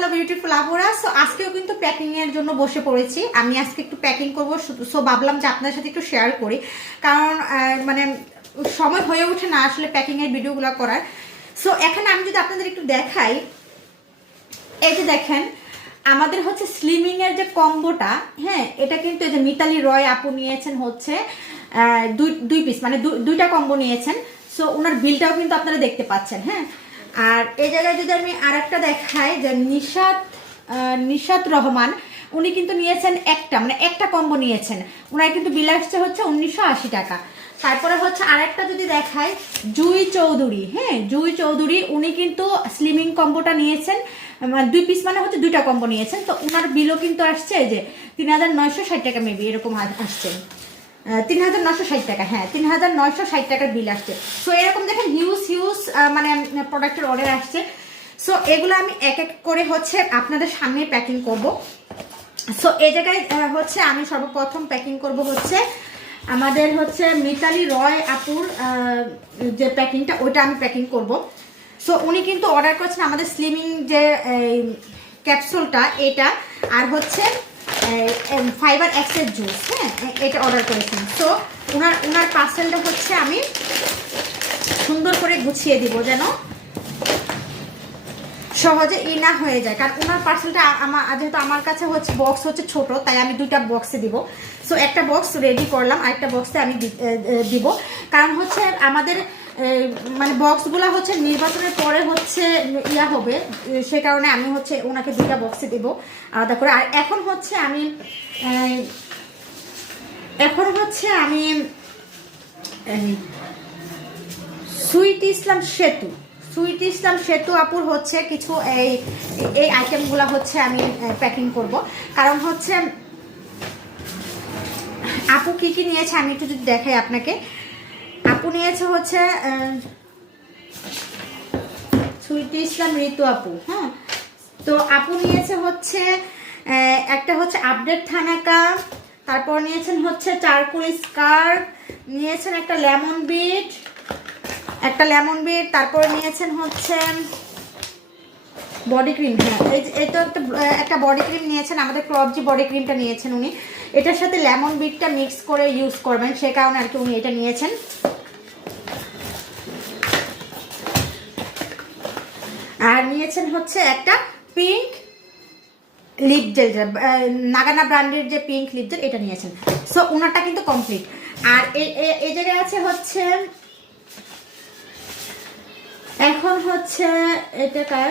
Hello beautiful আপুরা। So আজকেও কিন্তু প্যাকিং এর জন্য বসে পড়েছি। আমি আজকে একটু প্যাকিং করবো, সো ভাবলাম যে আপনাদের সাথে একটু শেয়ার করি, কারণ মানে সময় হয়ে ওঠে না আসলে প্যাকিং এর ভিডিওগুলো করার। সো এখানে আমি যদি আপনাদের একটু দেখাই, এই যে দেখেন আমাদের হচ্ছে স্লিমিং এর যে কম্বোটা, হ্যাঁ এটা কিন্তু এই যে মিতালি রয় আপু নিয়েছেন হচ্ছে দুই পিস, মানে দুইটা কম্বো নিয়েছেন। সো ওনার বিলটাও কিন্তু আপনারা দেখতে পাচ্ছেন। হ্যাঁ, আর এই জায়গায় যদি আমি আর একটা দেখাই, যে নিশাত রহমান, উনি কিন্তু নিয়েছেন একটা কম্বো নিয়েছেন। ওনার কিন্তু বিল আসছে হচ্ছে 1980 টাকা। তারপরে হচ্ছে আরেকটা যদি দেখায়, জুই চৌধুরী, হ্যাঁ জুই চৌধুরী, উনি কিন্তু স্লিমিং কম্বোটা নিয়েছেন, দুই পিস মানে হচ্ছে দুইটা কম্বো নিয়েছেন। তো ওনার বিলও কিন্তু আসছে এই যে 3960 টাকা, মেবি এরকম আসছে 3960 টাকা। হ্যাঁ 3960 টাকার বিল আসছে। সো এরকম দেখেন হিউজ মানে প্রোডাক্টের অর্ডার আসছে। সো এগুলো আমি এক এক করে হচ্ছে আপনাদের সামনে প্যাকিং করব। সো এই জায়গায় হচ্ছে আমি সর্বপ্রথম প্যাকিং করব হচ্ছে আমাদের হচ্ছে মিতালি রয় আপুর যে প্যাকিংটা, ওইটা আমি প্যাকিং করব। সো উনি কিন্তু অর্ডার করছেন আমাদের স্লিমিং যে ক্যাপসুলটা, এটা আর হচ্ছে ফাইবার এক্সের জুস, হ্যাঁ এটা অর্ডার করেছেন। সো ওনার পার্সেলটা হচ্ছে আমি সুন্দর করে গুছিয়ে দিব যেন সহজে না হয়ে যায়, কারণ ওনার পার্সেলটা যেহেতু আমার কাছে হচ্ছে বক্স হচ্ছে ছোট, তাই আমি দুইটা বক্সে দিব। সো একটা বক্স রেডি করলাম, আরেকটা বক্সে আমি দিব, কারণ হচ্ছে আমাদের মানে বক্সগুলো হচ্ছে নির্বাচনের পরে হচ্ছে হবে, সে কারণে আমি হচ্ছে ওনাকে দুইটা বক্সে দিব আলাদা করে। আর এখন হচ্ছে আমি সুইট ইসলাম সেতু আপুর হচ্ছে কিছু এই আইটেমগুলো হচ্ছে আমি প্যাকিং করব, কারণ হচ্ছে আপু কি কি নিয়েছে আমি একটু যদি দেখাই আপনাকে। আপু নিয়েছে হচ্ছে সুইট ইসলাম ঋতু আপু, হ্যাঁ তো আপু নিয়েছে হচ্ছে একটা হচ্ছে আপডেট থানাকা, তারপর নিয়েছেন হচ্ছে চারকোল স্কার্ফ, নিয়েছেন একটা লেমন বিট, তারপর নিয়েছেন হচ্ছে বডি ক্রিম। হ্যাঁ এই তো একটা বডি ক্রিম নিয়েছেন, আমাদের ক্রপজি বডি ক্রিমটা নিয়েছেন উনি, এটার সাথে লেমন বিটটা মিক্স করে ইউজ করবেন, সে কারণে আর কি উনি এটা নিয়েছেন। আর নিয়েছেন হচ্ছে একটা পিঙ্ক লিপ জেল, নাগানা ব্র্যান্ডের যে পিঙ্ক লিপ জেল, এটা নিয়েছেন। সো ওনারটা কিন্তু কমপ্লিট। আর এই জায়গায় আছে হচ্ছে এখন হচ্ছে এটা কার